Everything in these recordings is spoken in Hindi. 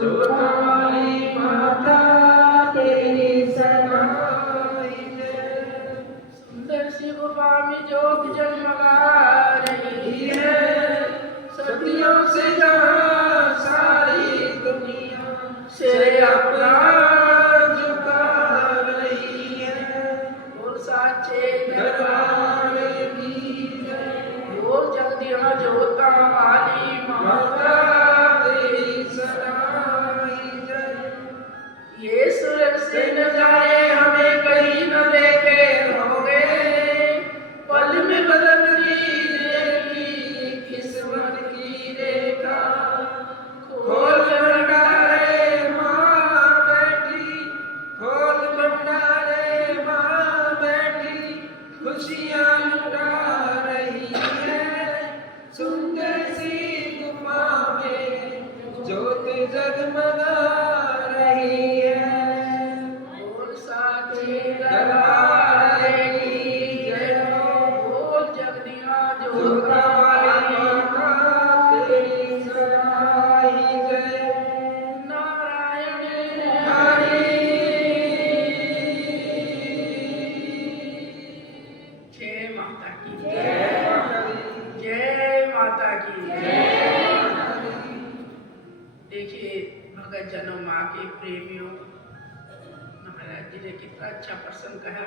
जोतावाली माता तेरी सनाई जय। सुंदर सी गुफा में ज्योत जगमगा रही है, सदियों से जहाँ सारी दुनिया से अपना झुका रही है। और साचे दरबार की जय। और जगदिया जोता वाली माता तेरी सनाई जय। ये सूरज से नजारे हमें कहीं न देखे होंगे, पल में बदलती देगी किस्मत की रेखा। खोल भंडारे माँ बैठी, खोल भंडारे माँ बैठी, खुशियाँ लुटा रही है। सुंदर सी गुफा में ज्योत जगमगा रही है। बोल साचे दरबार की जय हो। बोल जगदिया जोता जोतावाली माता तेरी सनाई जय। नारायण हरि जय माता की जय माता दी। जय माता की जय माता दी। देखिए भगत जनों माँ के प्रेमियों, महाराज जी ने कितना अच्छा प्रसंग कहा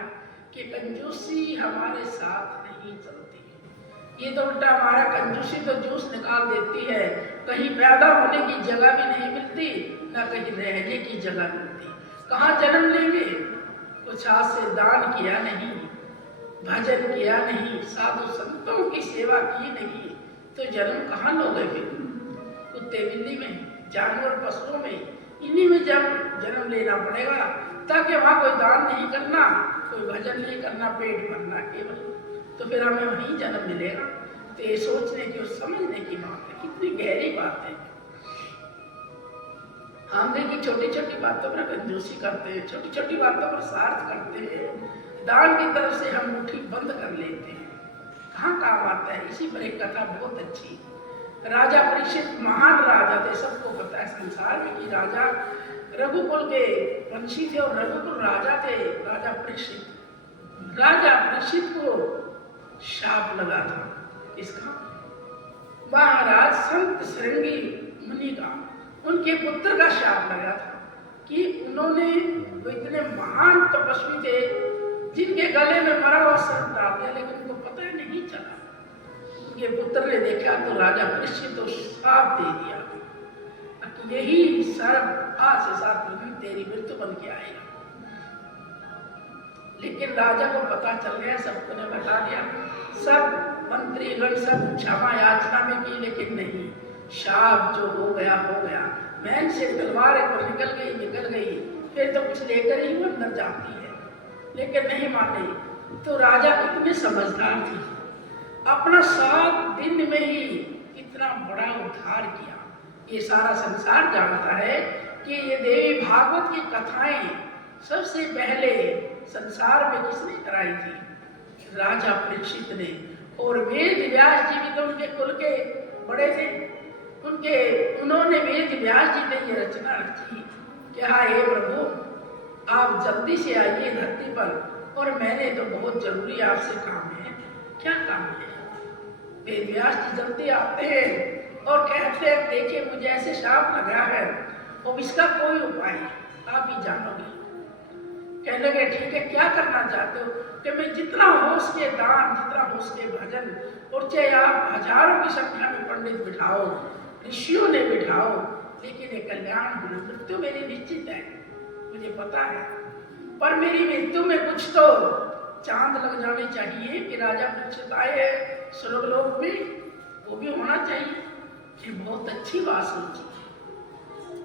कि कंजूसी हमारे साथ नहीं चलती। ये तो उल्टा हमारा कंजूसी तो जूस निकाल देती है। कहीं पैदा होने की जगह भी नहीं मिलती, ना कहीं रहने की जगह मिलती। कहाँ जन्म लेंगे? कुछ हाथ से दान किया नहीं, भजन किया नहीं, साधु संतों की सेवा की नहीं, तो जन्म कहाँ लोगे फिर? कुत्ते बिल्ली में, जानवर पशुओं में, इन्हीं में जब जन्म लेना पड़ेगा, ताकि वहाँ कोई दान नहीं करना, कोई भजन नहीं करना, पेट भरना केवल, तो फिर हमें वहीं जन्म मिलेगा। तो ये सोचने की और समझने की बात है, कितनी गहरी बात है। हम देखिए छोटी छोटी बातों पर कंजूसी करते हैं, छोटी छोटी बातों पर स्वार्थ करते हैं, दान की तरफ से हम मुट्ठी बंद कर लेते हैं। कहाँ काम आता है? इसी पर एक कथा बहुत अच्छी। राजा परीक्षित महान राजा थे, सबको पता है संसार में कि राजा रघुकुल के वंशी थे और रघुकुल राजा थे राजा परीक्षित। राजा परीक्षित को शाप लगा था, किसका? महाराज संत श्रृंगी मुनि का, उनके पुत्र का शाप लगा था कि उन्होंने, वो इतने महान तपस्वी थे जिनके गले में मरा हुआ सर्प डाल दिया, लेकिन उनको पता ही नहीं चला। उनके पुत्र ने देखा तो राजा परीक्षित को शाप दे दिया कि यही सर्प आज से 7 दिन तेरी मृत्यु बन के आएगा। लेकिन राजा को पता चल गया, सबको ने बता दिया, सब मंत्रीगण सब क्षमा याचना में की, लेकिन नहीं, शाप जो हो गया हो गया। मैन से तलवार एक बार निकल गई, फिर तो कुछ लेकर ही वो अंदर जाती है, लेकिन नहीं माने। तो राजा कितने समझदार थे, अपना 7 दिन में ही इतना बड़ा उद्धार किया। ये सारा संसार जानता है कि ये देवी भागवत की कथाएं सबसे पहले संसार में किसने कराई थी? राजा परीक्षित ने। और वेद व्यास जी भी तो उनके कुल के बड़े थे, उन्होंने वेद व्यास जी ने ये रचना रची कि हाँ हे प्रभु, आप जल्दी से आइए धरती पर, और मैंने तो बहुत जरूरी आपसे काम है। क्या काम है? वेद व्यास जी जल्दी आते हैं और कहते हैं, देखिए मुझे ऐसे शाप लगा है, अब इसका कोई उपाय आप ही जानोगे। कहने लगे ठीक है, क्या करना चाहते हो? कि मैं जितना हो सके दान, जितना हो सके भजन, और चाहे आप हजारों की संख्या में पंडित बिठाओ, ऋषियों ने बिठाओ, लेकिन ये कल्याण होना, मृत्यु मेरी निश्चित है, मुझे पता है, पर मेरी मृत्यु में कुछ तो चांद लग जाने चाहिए कि राजा परीक्षित आए स्वर्गलोक में, वो भी होना चाहिए। ये बहुत अच्छी बात सोची।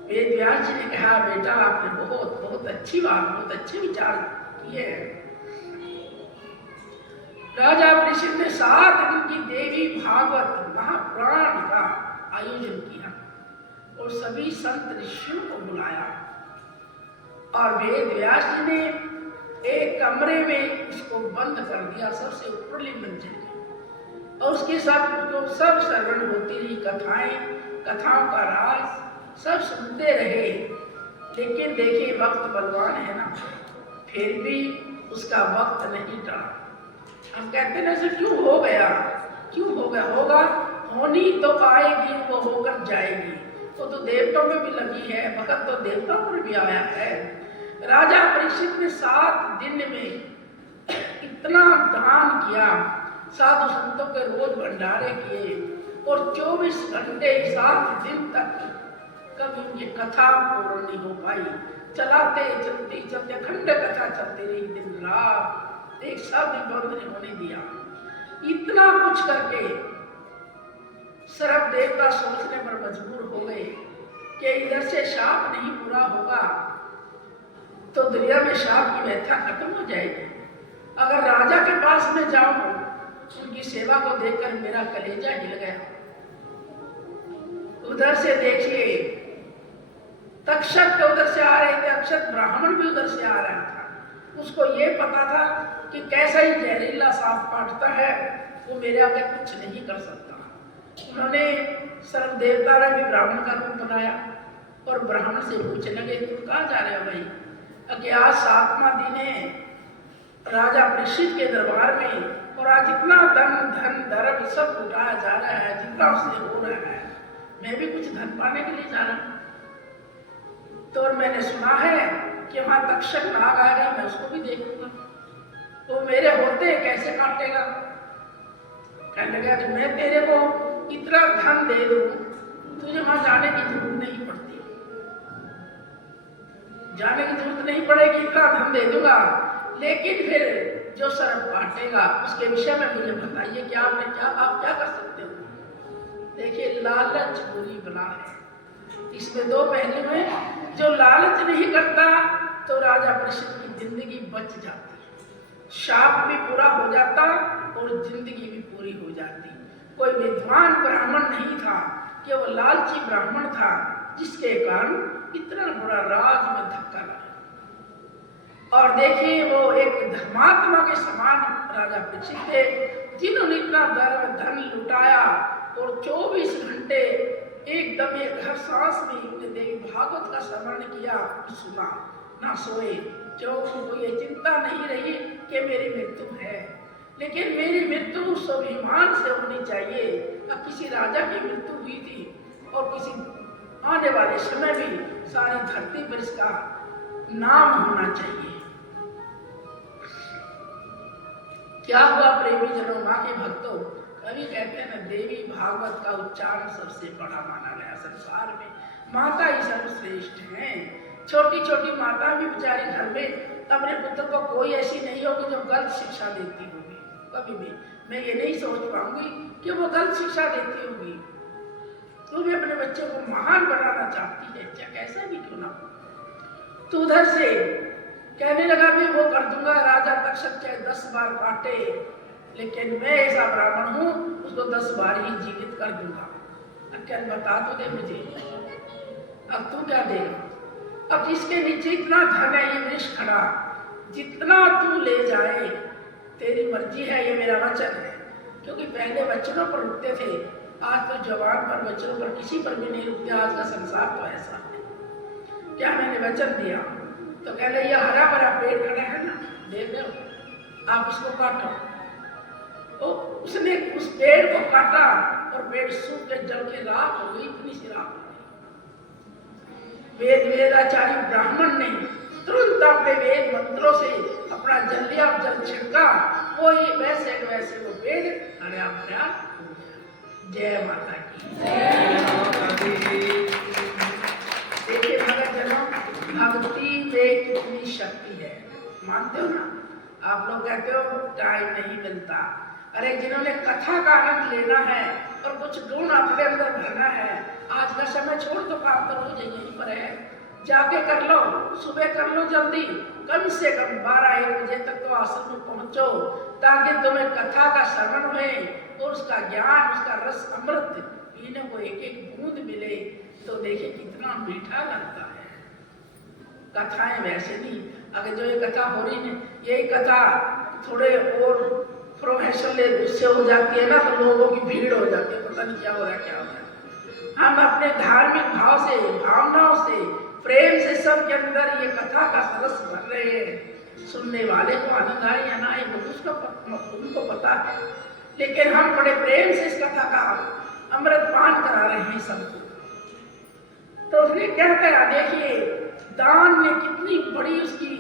वेद व्यास जी ने कहा, बेटा आपने बहुत बहुत अच्छी बात, बहुत अच्छे विचार किए हैं। राजा परीक्षित ने 7 दिन की देवी भागवत महापुराण का आयोजन किया और सभी संत ऋषियों को बुलाया, और वेद व्यास जी ने एक कमरे में इसको बंद कर दिया, सबसे ऊपरली मंजिल में, और उसके सब श्रवण होती रही कथाएं, कथाओं का राज सब सुनते रहे। लेकिन देखिए वक्त बलवान है ना, फिर भी उसका वक्त नहीं टला। हम कहते हैं ऐसे क्यों हो गया, क्यों हो गया, होगा, होनी तो पाएगी, वो होकर जाएगी। वो तो देवताओं में भी लगी है, भगत तो देवताओं पर भी आया है। राजा परीक्षित ने 7 दिन में इतना दान किया, साधु संतों के रोज भंडारे किए और 24 घंटे 7 दिन तक कभी उनकी कथा पूर्ण नहीं हो पाई। चलाते चलते चलते खंड कथा चलती रही दिन रात, एक शब्द बंद नहीं होने दिया। इतना कुछ करके सर्व देवता सोचने पर मजबूर हो गए कि इधर से शाप नहीं पूरा होगा तो दुनिया में शाप की व्यथा खत्म हो जाएगी। अगर राजा के पास में जाऊं, उनकी सेवा को देखकर मेरा कलेजा हिल गया। उधर से देखिए तक्षक उधर से आ रहे थे, अक्षत ब्राह्मण भी उधर से आ रहा था। उसको ये पता था कि कैसा ही जहरीला सांप काटता है, वो मेरे आगे कुछ नहीं कर सकता। उन्होंने सर्व देवता ने भी ब्राह्मण का रूप बनाया और ब्राह्मण से पूछने लगे, तुम कहाँ जा रहे हो भाई? कि आज 7वां दिन है राजा परीक्षित के दरबार में, और आज इतना धन धर्म सब उठाया जा रहा है, जितना उससे हो रहा है, मैं भी कुछ धन पाने के लिए जा रहा हूँ। तो और मैंने सुना है कि वहां तक्षक नाग आएगा, मैं उसको भी देखूंगा, तो मेरे होते कैसे काटेगा? कहने लगा कि मैं तेरे को इतना धन दे दूं, तुझे वहां जाने की जरूरत नहीं पड़ती, जाने की जरूरत नहीं पड़ेगी, इतना धन दे दूंगा, लेकिन फिर जो सर्प काटेगा उसके विषय में मुझे बताइए कि आप क्या कर सकते हो? देखिए लालच बुरी बला है, इसमें 2 पहलू हैं। जो लालच नहीं करता तो राजा परीक्षित की जिंदगी बच जाती, शाप भी पूरा हो जाता और जिंदगी भी पूरी हो जाती। कोई विद्वान ब्राह्मण नहीं था, केवल लालची ब्राह्मण था, जिसके कारण इतना बड़ा राज में धक्का लगा। और देखिए वो एक धर्मात्मा के समान राजा परीक्षित थे, जिन्होंने इतना धन लुटाया और 24 घंटे एकदम हर सांस में उन्हें देवी भागवत का स्मरण किया, सुना, ना सोए, क्योंकि उनको ये चिंता नहीं रही कि मेरी मृत्यु है, लेकिन मेरी मृत्यु स्वाभिमान से होनी चाहिए। अब किसी राजा की मृत्यु हुई थी और किसी आने वाले समय में सारी धरती पर इसका नाम होना चाहिए। क्या हुआ प्रेमी जनों, माँ के भक्तों? कभी कहते हैं ना, देवी भागवत का उच्चारण सबसे बड़ा माना गया संसार में, माता ही सर्वश्रेष्ठ है। छोटी छोटी माता भी बेचारी घर में अपने पुत्र को कोई ऐसी नहीं होगी जो गलत शिक्षा देती होगी, कभी भी मैं ये नहीं सोच पाऊंगी कि वो गलत शिक्षा देती होगी। तू भी अपने बच्चे को महान बनाना चाहती है, चाहे कैसा भी क्यों ना हो। तो उधर से कहने लगा मैं वो कर दूंगा, राजा तक्षक चाहे 10 बार काटे, लेकिन मैं ऐसा ब्राह्मण हूँ, उसको 10 बार ही जीवित कर दूंगा। क्या बता तो दे मुझे, अब तू क्या देगा? अब जिसके नीचे इतना धन है, ये वृक्ष खड़ा, जितना तू ले जाए तेरी मर्जी है, ये मेरा वचन है। क्योंकि पहले वचनों पर रुकते थे, आज तो जवान पर वचनों पर किसी पर भी नहीं रुकते। आज का संसार तो ऐसा है। क्या मैंने वचन दिया? तो कह रहे ये हरा भरा पेड़ खड़ा है ना, देख लो, आप इसको काटो। तो उसने उस पेड़ को काटा और पेड़ सूख के जल के राख हो गई, इतनी सी राख हो गई। वेदाचारी ब्राह्मण ने तुरंत अपने वेद मंत्रों से अपना जल लिया और जल छिड़का, वो ही वैसे वो पेड़ हरा भरा। जय माता की। देखिए भगत जनों, भक्ति में कितनी शक्ति है, मानते हो ना? आप लोग कहते हो टाइम नहीं मिलता, अरे जिन्होंने कथा का आनंद लेना है और कुछ गुण अपने अंदर भरना है, आज का समय छोड़ दो, काम तो रोज यहीं पर है, जाके कर लो, सुबह कर लो जल्दी, कम से कम 12-1 बजे तक तो आश्रम में पहुंचो, ताकि तुम्हें कथा का श्रवण होए और उसका ज्ञान, उसका रस अमृत पीने को एक एक बूंद मिले, तो देखिए कितना मीठा लगता है। कथाएं वैसे नहीं, अगर जो ये कथा हो रही है, यही कथा थोड़े और प्रोफेशनल से हो जाती है ना, तो लोगों की भीड़ हो जाती है, पता नहीं क्या हो रहा है क्या हो रहा है। हम अपने धार्मिक भाव से, भावनाओं से, प्रेम से सबके अंदर ये कथा का रस भर रहे हैं। सुनने वाले को आनंद आए या ना आए वो उनको पता है, लेकिन हम बड़े प्रेम से इस कथा का अमृत पान करा रहे हैं सबको। तो उसने क्या कहा, देखिए दान ने कितनी बड़ी उसकी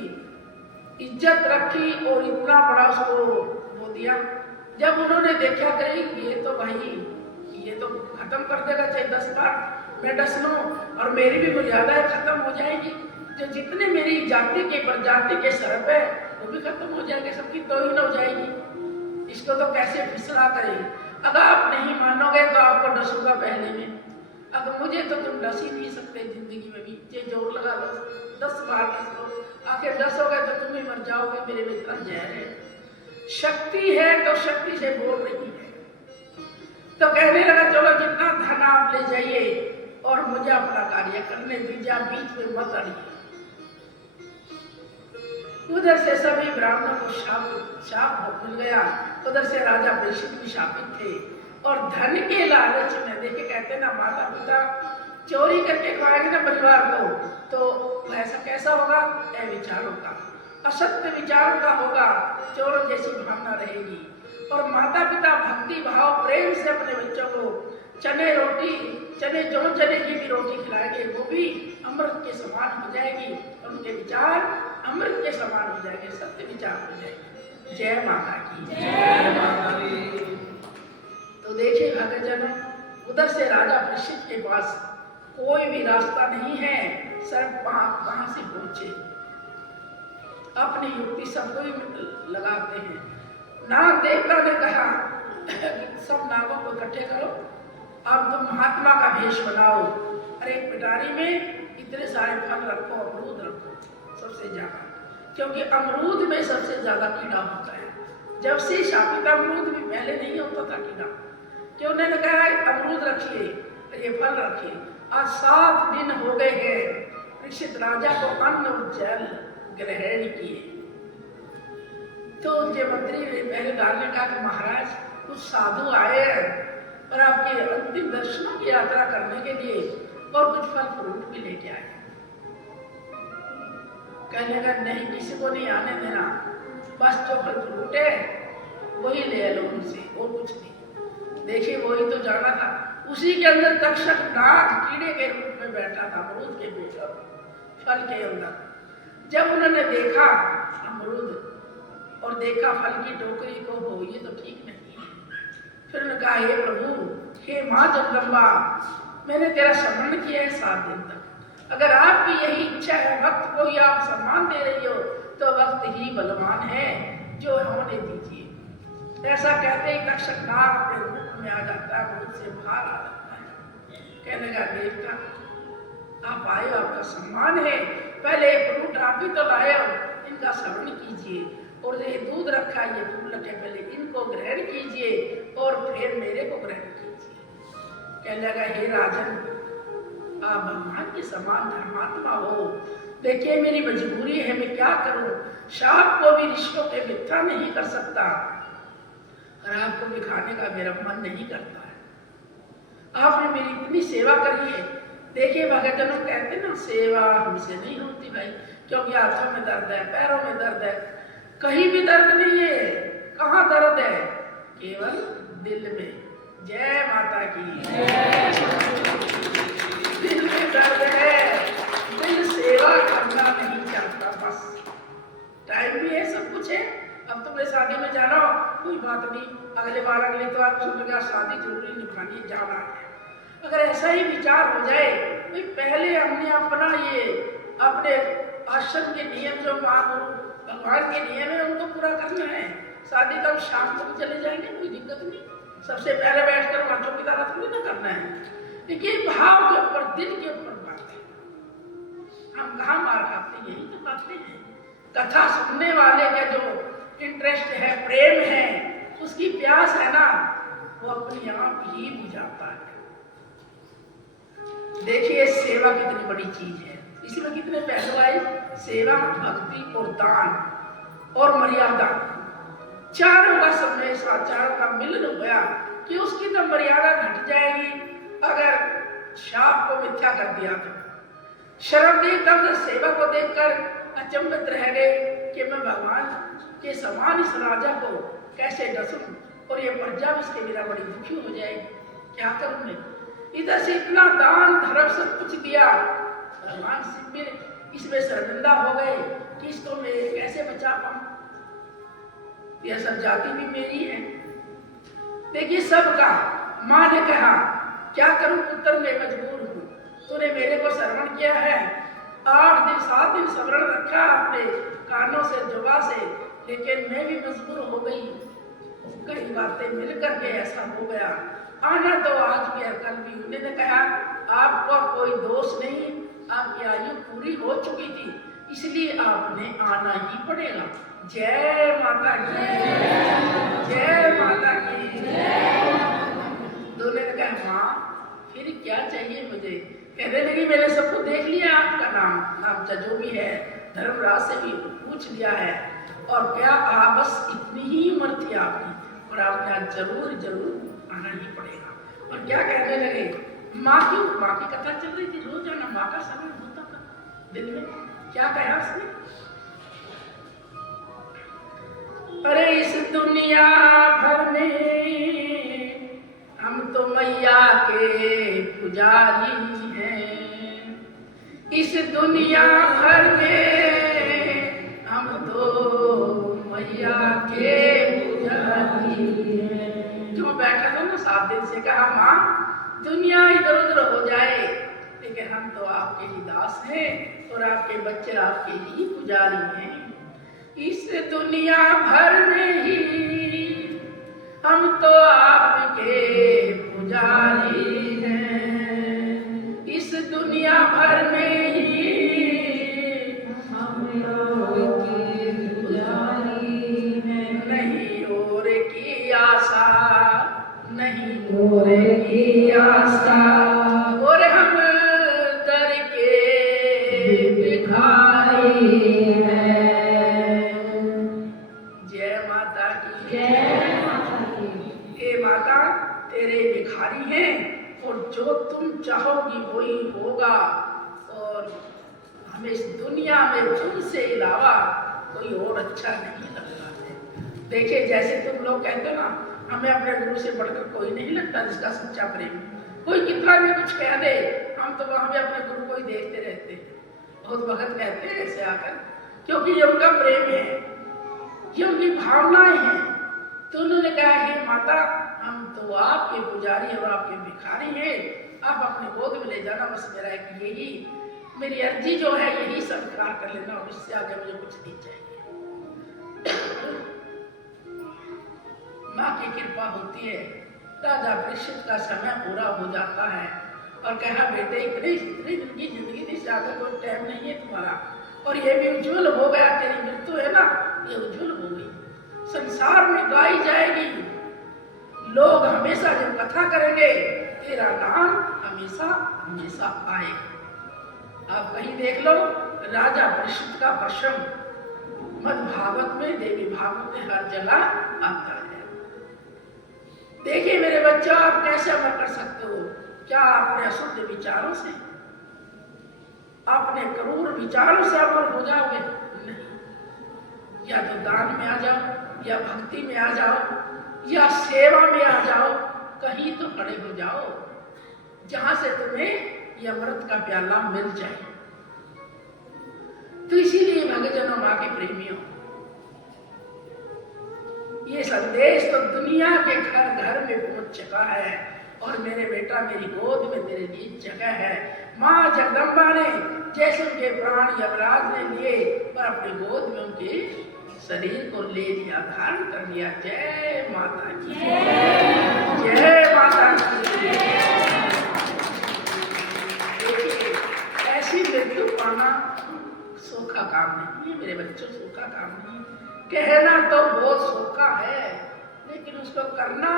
इज्जत रखी और इतना बड़ा उसको वो दिया। जब उन्होंने देखा करी ये तो भाई ये तो खत्म कर देगा, चाहे 10 बार मैं डस लूं और मेरी भी मर्यादाएं खत्म हो जाएगी, जो जितने मेरी जाति के प्रजाति के सरप है वो भी खत्म हो जाएंगे, सबकी तौहीन हो जाएगी। इसको तो कैसे फिसला करें। अगर आप नहीं मानोगे तो आपको डसूंगा पहले में, अगर मुझे तो तुम डस ही नहीं सकते जिंदगी में भी, ये जोर लगा लो 10 बार डस लो, आखिर डसोगे तो तुम ही मर जाओगे, मेरे में इतना जहर है। शक्ति है तो शक्ति से बोल रही है। तो कहने लगा चलो जितना धन आप ले जाइए और मुझे अपना कार्य करने दीजिए, बीच में मत आइए। उधर से सभी ब्राह्मणों को शाप मिल गया, उधर से राजा परीक्षित भी शापित थे और धन के लालच में, देखे कहते ना माता पिता चोरी करके खाएंगे ना परिवार को, तो ऐसा कैसा होगा, अविचारों का, असत्य विचारों का होगा, चोरों जैसी भावना रहेगी। और माता पिता भक्ति भाव प्रेम से अपने बच्चों को चने की भी रोटी खिलाएंगे, वो भी अमृत के समान हो जाएगी, उनके विचार अमृत के समान हो जाएंगे, सत्य विचार हो जाएंगे। जय माता की जय। तो देखिए भक्तजनों, उधर से राजा परीक्षित के पास कोई भी रास्ता नहीं है, सब कहां से पहुंचे, अपनी युक्ति सबको ही लगाते हैं। नाग देवता ने कहा सब नागों को इकट्ठे करो, अब तुम महात्मा का भेष बनाओ, अरे एक पिटारी में इतने सारे फल रखो, अमरूद रखो सबसे ज्यादा, क्योंकि अमरूद में सबसे ज्यादा कीड़ा होता है। जब से शापित अमरूद भी पहले नहीं होता था कीड़ा, कि उन्होंने कहा अमरूद रखिए, ये फल रखिए। आज 7 दिन हो गए हैं परीक्षित राजा को अन्न और जल ग्रहण किए। तो उनके मंत्री पहरेदार ने कहा कि महाराज कुछ साधु आए हैं और आपके अंतिम दर्शनों की यात्रा करने के लिए और कुछ फल फ्रूट भी लेके आए। कहने लगा नहीं, किसी को नहीं आने देना, बस जो फल फ्रूट है वही ले लो उनसे, और कुछ नहीं। देखिए वही तो जाना था, उसी के अंदर तक्षक नाग कीड़े के रूप में बैठा था अमरूद के पेड़ फल के अंदर। जब उन्होंने देखा अमरूद और देखा फल की टोकरी को, हो ये तो ठीक नहीं है। फिर उन्होंने कहा हे प्रभु, हे माँ जगदम्बा, मैंने तेरा स्मरण किया है 7 दिन तक, अगर आपकी यही इच्छा है, वक्त को ही आप सम्मान दे रही हो, तो वक्त ही बलवान है, जो होने दीजिए। ऐसा कहते ही तक्षक नाग अपने रूप में आ जाता है, मुझ से बाहर आ जाता है। कहने लगा देवता आप आए, आपका सम्मान है, पहले फ्रूट आप ही तो लाए हो, इनका श्रवण कीजिए, और ये दूध रखा, ये फूल रखे, पहले इनको ग्रहण कीजिए और फिर मेरे को ग्रहण कीजिए। कहने लगा हे राजन, आप भगवान के समान धर्मात्मा हो, देखिए मेरी मजबूरी है, मैं क्या करूं, शाप को भी रिश्तों पे मिथ्या नहीं कर सकता, और आपको भी खाने का मेरा मन नहीं करता है। आपने मेरी इतनी सेवा करी है। देखिए भक्तजनों कहते ना सेवा हमसे नहीं होती भाई, क्योंकि हाथों में दर्द है, पैरों में दर्द है, कहीं भी दर्द नहीं है। कहाँ दर्द है? केवल दिल में। जय माता की दिल में दर्द है, दिल सेवा करना नहीं चाहता, बस टाइम भी है, सब कुछ है। अब तुमने शादी में जाना हो, कोई बात नहीं, अगले बार सुन लगा शादी जरूरी निभानी जाना है। अगर ऐसा ही विचार हो जाए, तो पहले हमने अपना ये अपने आश्रम के नियम जो महागुरु भगवान के नियम है उनको पूरा करना है। शादी तो हम शाम को भी चले जाएंगे, कोई दिक्कत नहीं, सबसे पहले बैठकर बच्चों की तरह थोड़ी ना करना है। लेकिन भाव के ऊपर, दिल के ऊपर बात है। हम कहाँ मार खाते, यही तो खाते हैं। कथा सुनने वाले का जो इंटरेस्ट है, प्रेम है, उसकी प्यास है ना, वो अपने आप ही बुझाता है। देखिए सेवा कितनी बड़ी चीज है, इसमें कितने पहलू आए, सेवा, भक्ति और दान और मर्यादा, चारों का सम्मेलन, चारों का मिलन हो गया कि उसकी तो मर्यादा घट जाएगी। अगर शाप को मिथ्या कर दिया था। शरणदेव तब सेवक को देखकर अचंभित रह गए कि मैं भगवान के समान इस राजा को कैसे डसूं और ये प्रजा इसके बिना बड़ी दुखी हो जाएगी, क्या करूं मैं। इधर से इतना दान धर्म सब कुछ दिया, भगवान शिव भी इसमें शर्मिंदा हो गए कि इसको मैं कैसे बचा पाऊं। यह सब जाति भी मेरी है। देखिए सबका। माँ ने कहा क्या करूं पुत्र, मैं मजबूर हूं, तूने मेरे को श्रवण किया है, 8 दिन 7 दिन स्मरण रखा अपने कानों से जुबा से, लेकिन मैं भी मजबूर हो गई। कई बातें मिलकर के ऐसा हो गया। आना तो आज भी और कल भी। उन्होंने कहा आपका कोई दोष नहीं, आपकी आयु पूरी हो चुकी थी, इसलिए आपने आना ही पड़ेगा। जय माता की, जय माता की। दोनों ने कहा माँ फिर क्या चाहिए मुझे। कहने लगी मैंने सबको देख लिया, आपका नाम जो भी है धर्मराज से भी पूछ लिया है, और क्या आप बस इतनी ही उम्र थी आपकी, और आपने आज जरूर जरूर आना ही पड़ेगा। और क्या कहने लगे, माँ की कथा चल रही थी, रोजाना माँ का समय होता था दिन में। क्या कहा उसने, अरे इस दुनिया भर में हम तो मैया के पुजारी हैं, इस दुनिया भर में हम तो मैया के पुजारी हैं। जो बैठा था ना 7 दिन से, कहा माँ दुनिया इधर उधर हो जाए, लेकिन हम तो आपके ही दास हैं और आपके बच्चे आपके ही पुजारी हैं। इस दुनिया भर में ही हम तो आपके पुजारी हैं, इस दुनिया भर में ही हम आपके पुजारी हैं। नहीं और की आशा, नहीं और की आशा, और हम दर के भिखारी हैं। माता तेरे भिखारी हैं, और जो तुम चाहोगी वही होगा, और हमें इस दुनिया में तुमसे अलावा कोई और अच्छा नहीं लगता है। देखिए जैसे तुम लोग कहते हो ना, हमें अपने गुरु से बढ़कर कोई नहीं लगता जिसका सच्चा प्रेम। कोई कितना भी कुछ कह दे, हम तो वहां भी अपने गुरु को ही देखते रहते हैं। बहुत वक्त कहते हैं ऐसे आकर, क्योंकि ये उनका प्रेम है, ये उनकी भावनाएं हैं। तो उन्होंने कहा हे माता हम तो आपके पुजारी और आपके भिखारी हैं, आप अपने गोद में ले जाना, बस मेरा एक यही मेरी अर्जी जो है यही स्वीकार कर लेना, और इससे आगे मुझे कुछ नहीं चाहिए। माँ की कृपा होती है। राजा परीक्षित का समय पूरा हो जाता है और कहा बेटे इतनी दिन की जिंदगी थी, से आगे कोई टाइम नहीं है तुम्हारा, और ये भी उज्जवल हो गया, तेरी मृत्यु है ना ये उज्जवल हो गई, संसार में गाई जाएगी, लोग हमेशा जब कथा करेंगे तेरा नाम हमेशा हमेशा आए। आप कहीं देख लो राजा परीक्षित का प्रसंग मद्भागवत में, देवी भागवत में हर जगह आता है। देखिए मेरे बच्चों आप कैसे अमर कर सकते हो। क्या आपने अशुद्ध विचारों से, अपने क्रूर विचारों से अमर हो जाओगे? नहीं। या तो दान में आ जाओ, या भक्ति में आ जाओ, या सेवा में आ जाओ, कहीं तो खड़े हो जाओ जहां से तुम्हें यह अमृत का प्याला मिल जाए। तो इसीलिए भक्तजनों, मां के प्रेमियों, ये संदेश तो दुनिया के घर घर में पहुंच चुका है, और मेरे बेटा मेरी गोद में तेरे लिए जगह है। माँ जगदम्बा ने जैसे उनके प्राण यमराज ने लिए, पर अपनी गोद में उनके शरीर को ले लिया, धारण कर लिया। जय माता की, जय माता की। देखिए ऐसी मृत्यु पाना सौखा काम नहीं है मेरे बच्चों, सौखा काम नहीं। कहना तो बहुत सौखा है, लेकिन उसको करना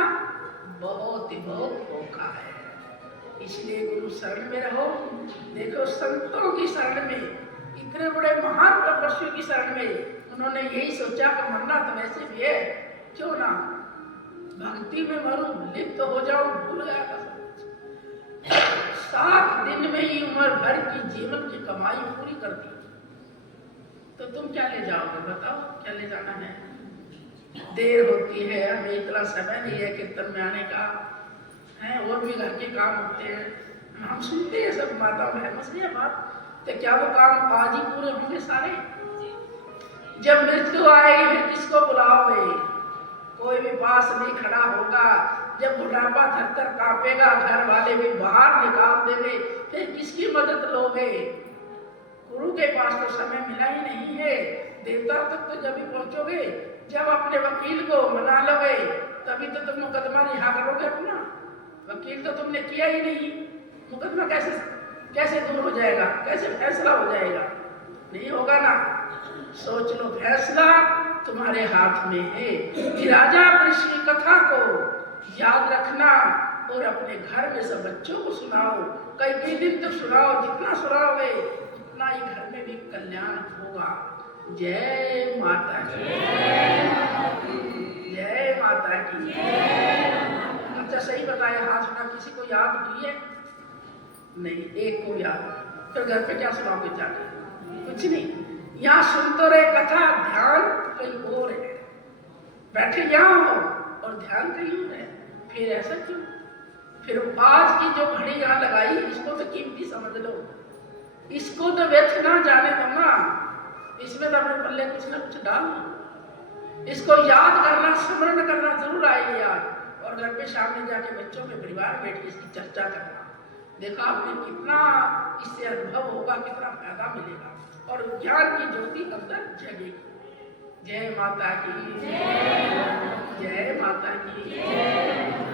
बहुत ही बहुत औखा है। इसलिए गुरु शरण में रहो। देखो संतों की शरण में, इतने बड़े महान तपस्वी की शरण में, उन्होंने यही सोचा कि मरना तो वैसे भी है, क्यों ना भक्ति में मरूं, लिप्त हो जाऊं, भूल गया था। 7 दिन में ही उम्र भर की जीवन की कमाई पूरी कर दी, तो तुम क्या ले जाओगे? बताओ क्या ले जाना है? देर होती है, हमें इतना समय नहीं है कीर्तन में आने का है, और भी घर के काम होते हैं, हम सुनते हैं सब माता बहनों से ये बात, तो क्या वो काम आज ही पूरे होंगे सारे? जब मृत्यु आएगी फिर किसको बुलाओगे? कोई भी पास नहीं खड़ा होगा। जब बुढ़ापा थर-थर कांपेगा, घर वाले भी बाहर निकाल देंगे, फिर किसकी मदद लोगे? गुरु के पास तो समय मिला ही नहीं है। देवता तक तो जब भी पहुंचोगे, जब अपने वकील को मना लोगे, तभी तो तुम मुकदमा रिहा करोगे अपना। वकील तो तुमने किया ही नहीं, मुकदमा कैसे दूर हो जाएगा? कैसे फैसला हो जाएगा? नहीं होगा ना। सोच लो, फैसला तुम्हारे हाथ में है। कि राजा ऋषि कथा को याद रखना और अपने घर में सब बच्चों को सुनाओ। कई दिन तक सुनाओ, जितना सुनाओगे उतना ही घर में भी कल्याण होगा। जय माता की, जय माता की। अच्छा सही बताया, हाथ उठा, किसी को याद किए? नहीं, एक को याद। फिर घर पे क्या सुनाओगे जाके? कुछ नहीं। यहाँ सुन तो रहे कथा, ध्यान कहीं और है। बैठे यहाँ हो और ध्यान कहीं और है, फिर ऐसा क्यों? फिर आज की जो घड़ी यहाँ लगाई, इसको तो कीमती समझ लो, इसको तो व्यर्थ ना जाने दो ना। इसमें तो अपने पल्ले कुछ ना कुछ डाल लो। इसको याद करना, स्मरण करना जरूर आएगी याद। और घर पे सामने जाके बच्चों के परिवार बैठ के इसकी चर्चा करना। देखा आपने कितना इससे अनुभव होगा, कितना फायदा मिलेगा और ज्ञान की ज्योति अंदर जगेगी। जय माता की, जय माता की।